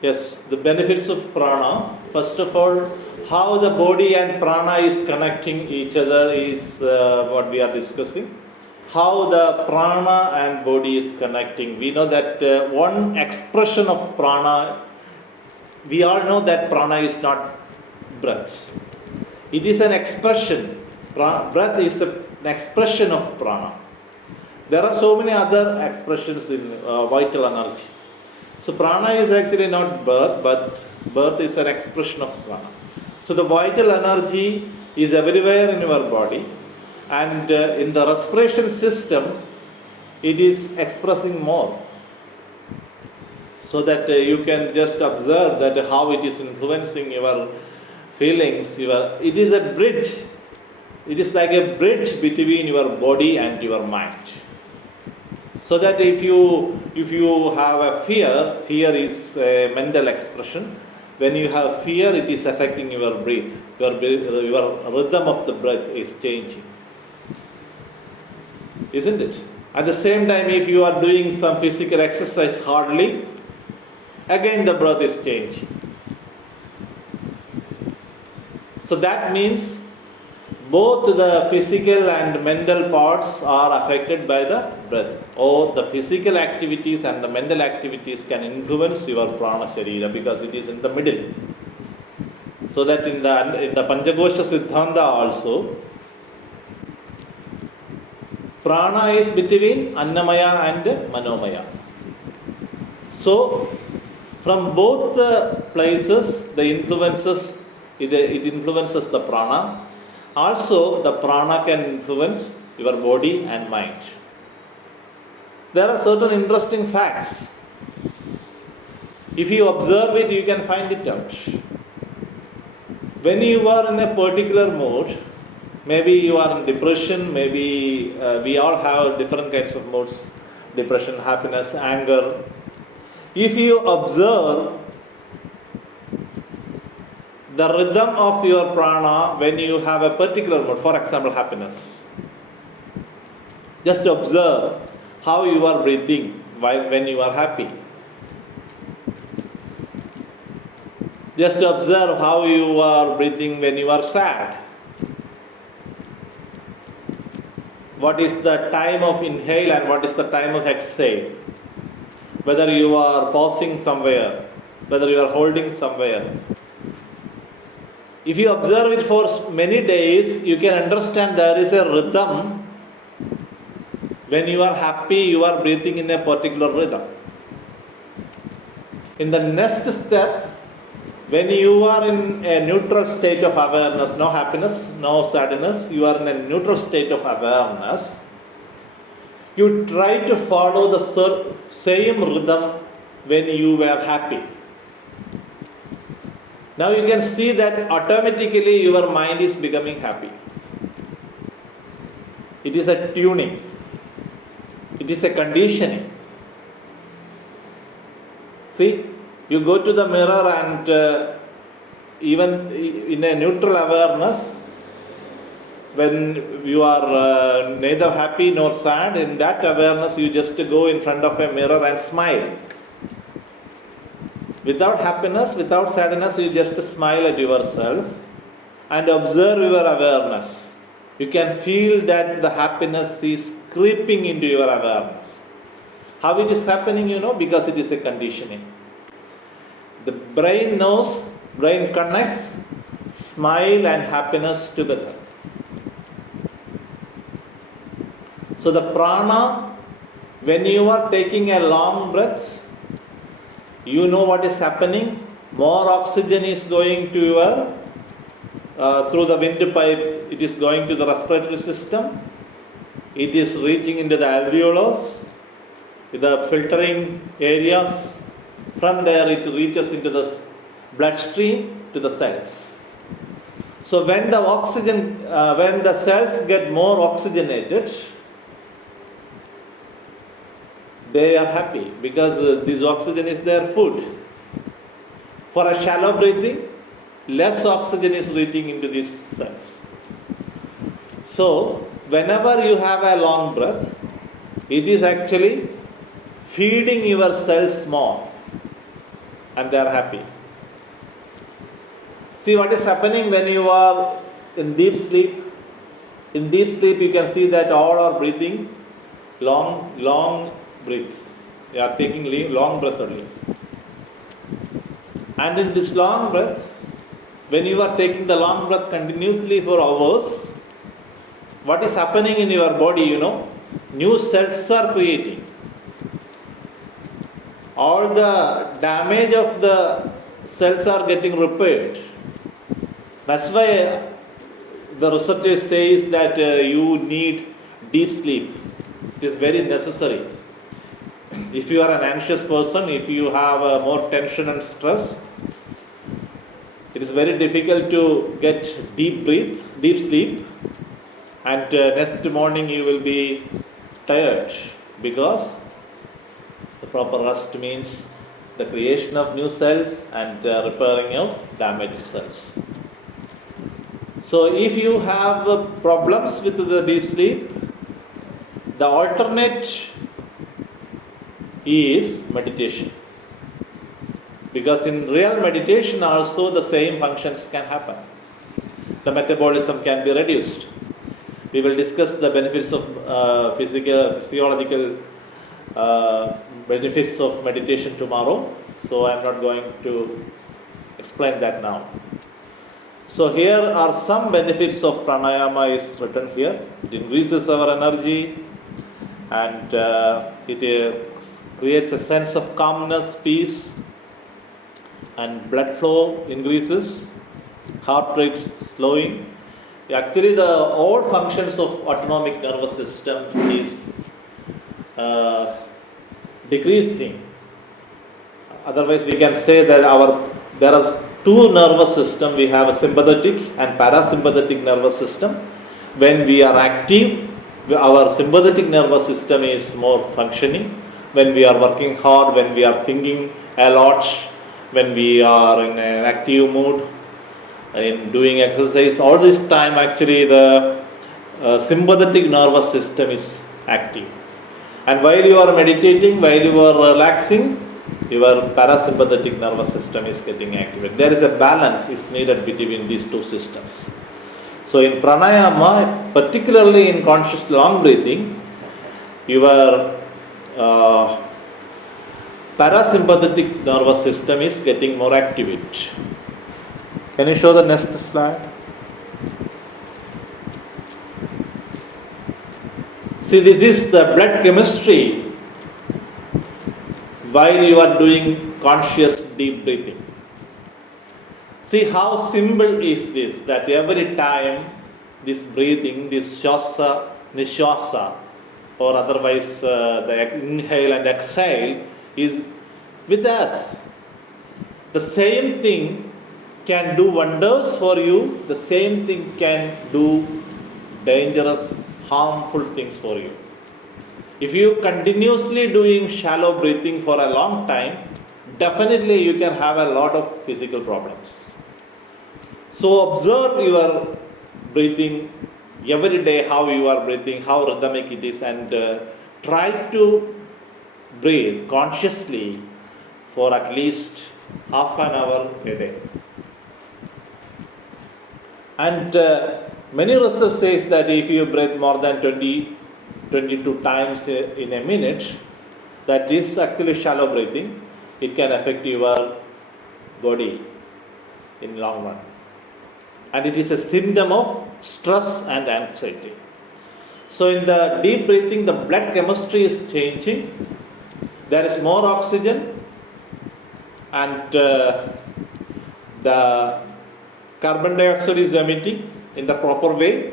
Yes, the benefits of prana. First of all, how the body and prana is connecting each other is what we are discussing. How the prana and body is connecting. We know that one expression of prana, we all know that prana is not breath. It is an expression. Breath is an expression of prana. There are so many other expressions in vital energy. So prana is actually not birth, but birth is an expression of prana. So the vital energy is everywhere in your body, and in the respiration system, it is expressing more. So that you can just observe that how it is influencing your feelings. It is a bridge. It is like a bridge between your body and your mind. So that if you have a fear is a mental expression. When you have fear, it is affecting your breath. Your rhythm of the breath is changing. Isn't it? At the same time, if you are doing some physical exercise hardly, again the breath is changing. So that means both the physical and mental parts are affected by the breath. Or the physical activities and the mental activities can influence your prana sharira because it is in the middle. So that in the Panchakosha Siddhanta also, prana is between Annamaya and Manomaya. So from both the places, it influences the prana. Also, the prana can influence your body and mind. There are certain interesting facts. If you observe it, you can find it out. When you are in a particular mood, maybe you are in depression, maybe we all have different kinds of moods, depression, happiness, anger. If you observe the rhythm of your prana when you have a particular mood, for example, happiness. Just observe how you are breathing when you are happy. Just observe how you are breathing when you are sad. What is the time of inhale and what is the time of exhale? Whether you are pausing somewhere, whether you are holding somewhere. If you observe it for many days, you can understand there is a rhythm. When you are happy, you are breathing in a particular rhythm. In the next step, when you are in a neutral state of awareness, no happiness, no sadness, you are in a neutral state of awareness, you try to follow the same rhythm when you were happy. Now you can see that automatically your mind is becoming happy. It is a tuning. It is a conditioning. See, you go to the mirror and even in a neutral awareness, when you are neither happy nor sad, in that awareness you just go in front of a mirror and smile. Without happiness, without sadness, you just smile at yourself and observe your awareness. You can feel that the happiness is creeping into your awareness. How it is happening, because it is a conditioning. The brain knows, brain connects smile and happiness together. So the prana, when you are taking a long breath, you know what is happening. More oxygen is going to your, through the windpipe, it is going to the respiratory system. It is reaching into the alveolus, the filtering areas. From there it reaches into the bloodstream to the cells. So when the cells get more oxygenated, they are happy because this oxygen is their food. For a shallow breathing, less oxygen is reaching into these cells. So, whenever you have a long breath, it is actually feeding your cells more. and they are happy. See what is happening when you are in deep sleep. In deep sleep, you can see that all are breathing long breaths. They are taking long breath only. And in this long breath, when you are taking the long breath continuously for hours, what is happening in your body, new cells are creating. All the damage of the cells are getting repaired. That's why the researchers says that you need deep sleep. It is very necessary. If you are an anxious person, if you have more tension and stress, it is very difficult to get deep sleep, and next morning you will be tired, because the proper rest means the creation of new cells and repairing of damaged cells. So if you have problems with the deep sleep, the alternate is meditation. Because in real meditation also the same functions can happen. The metabolism can be reduced. We will discuss the benefits of physiological benefits of meditation tomorrow. So I am not going to explain that now. So here are some benefits of pranayama is written here. It increases our energy, and it creates a sense of calmness, peace, and blood flow increases, heart rate slowing. Actually, all functions of autonomic nervous system is decreasing. Otherwise, we can say that there are two nervous systems. We have a sympathetic and parasympathetic nervous system. When we are active, our sympathetic nervous system is more functioning. When we are working hard, when we are thinking a lot, when we are in an active mood, in doing exercise, all this time actually the sympathetic nervous system is active. And while you are meditating, while you are relaxing, your parasympathetic nervous system is getting activated. There is a balance is needed between these two systems. So in pranayama, particularly in conscious long breathing, your parasympathetic nervous system is getting more activated. Can you show the next slide? See, this is the blood chemistry while you are doing conscious deep breathing. See how simple is this, that every time this breathing, this shasa, nishwasa, or otherwise the inhale and exhale is with us. The same thing can do wonders for you, the same thing can do dangerous, harmful things for you. If you continuously doing shallow breathing for a long time, definitely you can have a lot of physical problems. So observe your breathing every day, how you are breathing, how rhythmic it is, and try to breathe consciously for at least half an hour a day. And many research says that if you breathe more than 22 times in a minute, that is actually shallow breathing. It can affect your body in long run. And it is a symptom of stress and anxiety. So in the deep breathing, the blood chemistry is changing. There is more oxygen, and the carbon dioxide is emitting in the proper way.